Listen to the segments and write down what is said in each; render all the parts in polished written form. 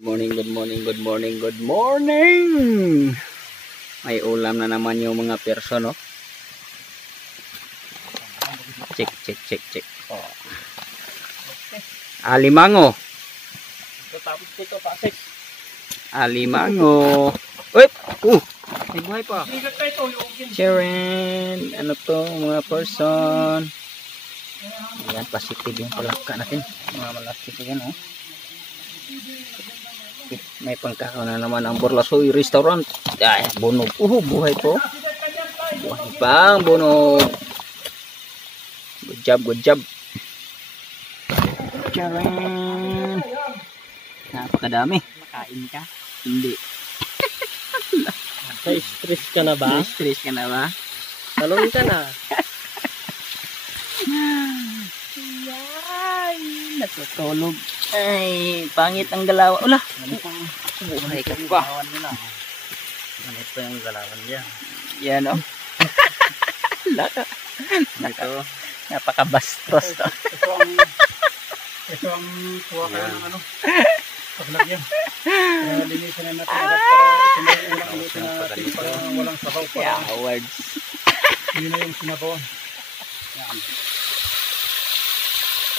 Morning, good morning, good morning, good morning. May ulam na naman yung mga person, no? Check. Oh. Alimango. Alimango. Wait! May buhay pa. Sharon. Ano to, mga person? Ayan, positive yung palaka natin. Mga malaki po yan, oh. May pangkakaw na naman ang Burlasoy Restaurant. Ay, bunog. Buhay po. Buhay pa ang bunog. Good job. Charan. Napakadami. Makain ka? Hindi. Stress ka na ba? Stress ka na ba? Talon ka na. Ay, natutulog. Ay, pangit ang galaw. Ula. Buhay ka pa. Ano pa yung galawan niya? Yan, oh. Napakabastos to. Ito ang kuha kayo ng ano. Paglagyan. Linisan na natin agad para ulitin natin para walang sabaw pa. Yeah, words. Yun na yung sinabawan.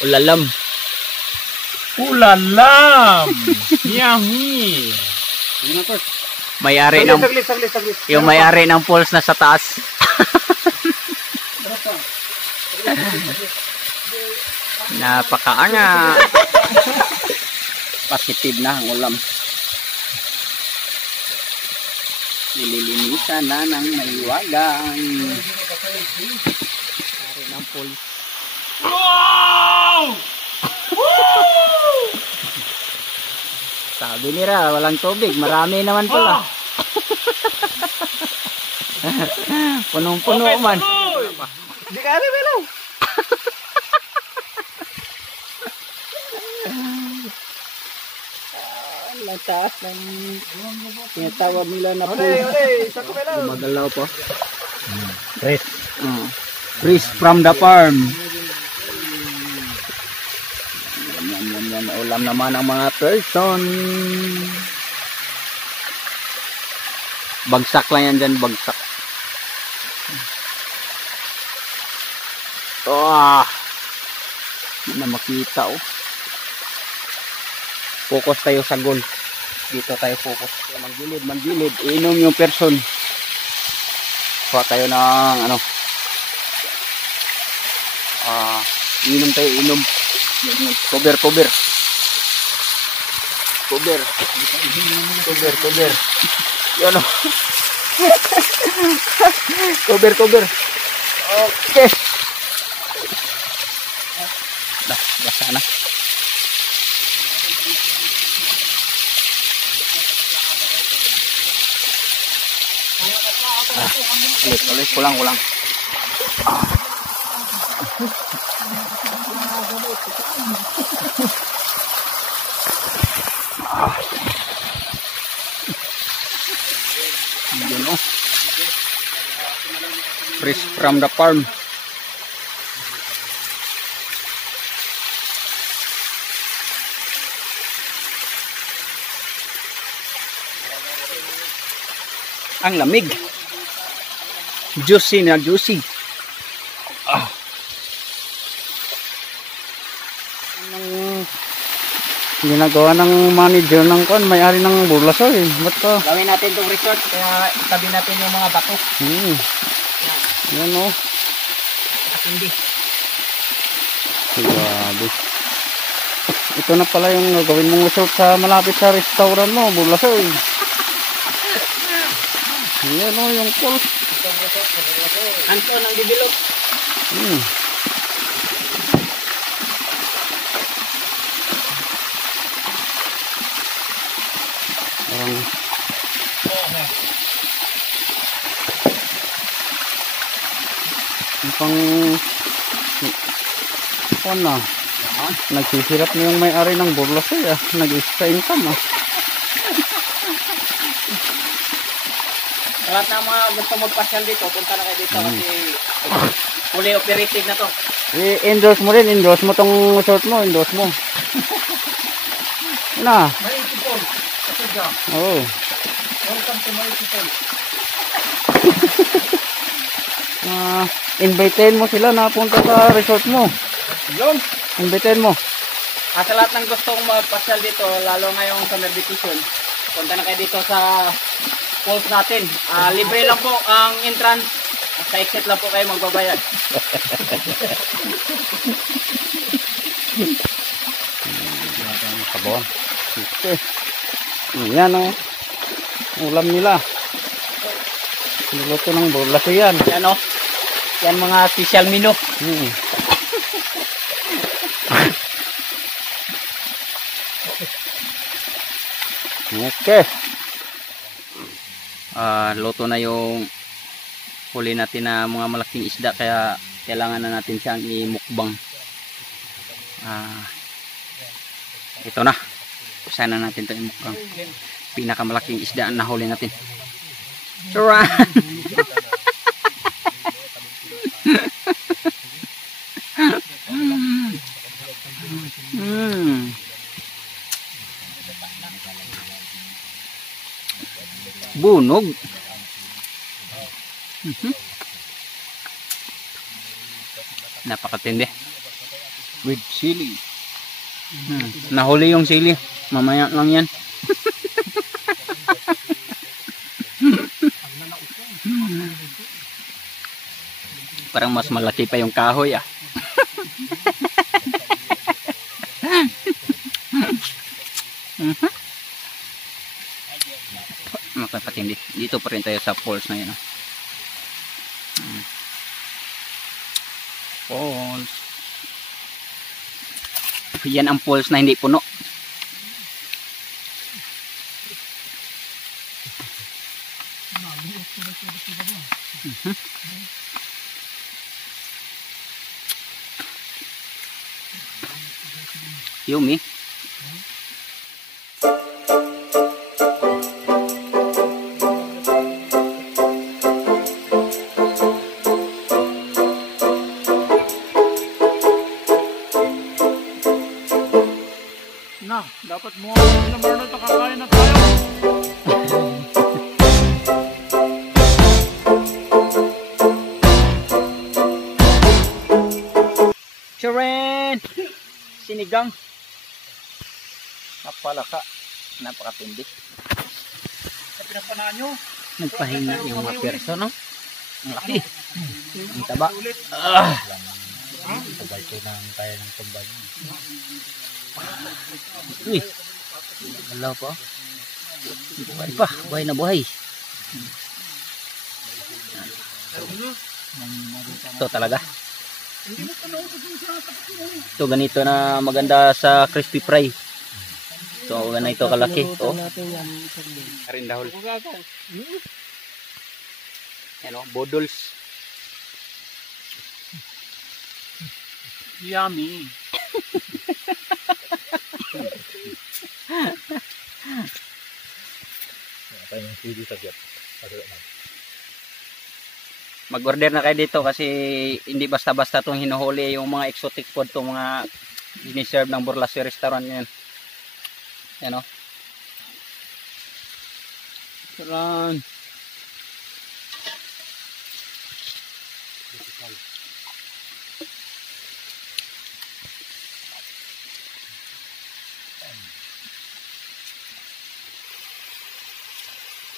Ulalam. Ulalam! Yummy! Yun na, first. May-ari ng... Saglit. Yung may-ari ng pools na sa taas. Napakaanga. Positive na ang ulam. Nililinisan na ng maliwagang. May-ari ng pools. Wow! Sabi nila, walang tubig. Marami naman pala. Punong-puno man. Hindi ka rin, Melo. Ang taas ng tinatawag nila na pool. Gumagalaw po. Chris. Fresh from the farm. Yan. Ulam naman ang mga person. Bagsak lang yan dyan. Bagsak. Hindi na makita, oh. Focus tayo sa goal. Dito tayo focus. Manggilid. Inom yung person. Kuha tayo ng ano. Inom tayo. Cover. Yan, oh. Cover. Okay. Basa na. Ulit, kulang. Yun, oh. Fresh from the farm. Ang lamig. Juicy. Ginagawa ng manager ng kon, may-ari ng Burlasoy. Ba't to? Gawin natin itong resort, kaya itabi natin yung mga bato. Yan, oh. Hindi. Grabe. Ito na pala yung gawin mong resort sa malapit sa restaurant mo, Burlasoy. Yan, oh, yung pool. Anto ng develop. Parang nagsisirap na yung may-ari ng Burlasoy, nag-extra income, Lahat ng mga gusto magpasyal dito, punta na kayo dito kasi fully operated na to. I-endorse mo rin, endorse mo tong short mo, endorse mo. Na. May ipon. Isda. Oh. Welcome to my people. Invitein mo sila na punta sa resort mo. Yun. Invitein mo. Sa lahat ng gustong magpasyal dito, lalo ngayong summer vacation, punta na kayo dito sa falls natin. Libre lang po ang entrance. Sa exit lang po kayo magbabayad. Sabon. Okay. Yan o. Ulam nila. Niluto ng burlas yan. Yan o. Yan mga special menu. Okay. Luto na yung huli natin na mga malaking isda, kaya kailangan na natin siyang i-mukbang. Ito na. Sana natin ito i-mukbang. Pinakamalaking isda na huli natin. Tara! Bunog. Napakatindi. With chili. Nahuli yung sili. Mamaya lang yan. Parang mas malaki pa yung kahoy ah. Makapatindi. Dito pa rin tayo sa falls na yun. Falls. Yan ang falls na hindi puno. Yummy. Na, dapat mo na Marlon, kakain na tayo. Sharon! Sinigang. Napalaka. Napakatindi. Sa pinapanaan nyo. Nagpahinga yung mga perso, no? Ang laki. Ang taba. Tagal ko nang kaya ng tumbay. Uy. Alaw pa. Buhay pa. Buhay na buhay. Ito talaga. Ito ganito na maganda sa crispy fry. Ito ganito kalaki. Ito. Karin dahol. Yan o. Boodles. Yummy. Mag-order na kayo dito kasi hindi basta-basta itong hinuhuli yung mga exotic food, itong mga diniserve ng Burlasio restaurant yan. Yan o. Saran.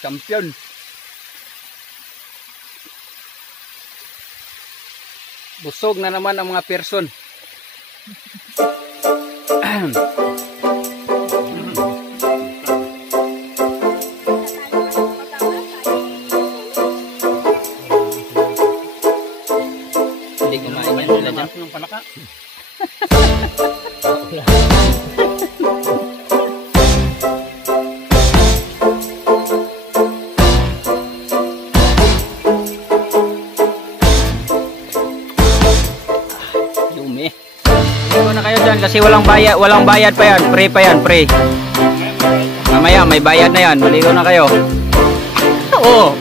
Champion. Busog na naman ang mga person. Hindi kumain yan sila dyan. Yung palaka. Yumi. Ligo na kayo dyan kasi walang bayad pa yan. Free pa yan, free. Mamaya may bayad na yan. Maligo na kayo. Oo.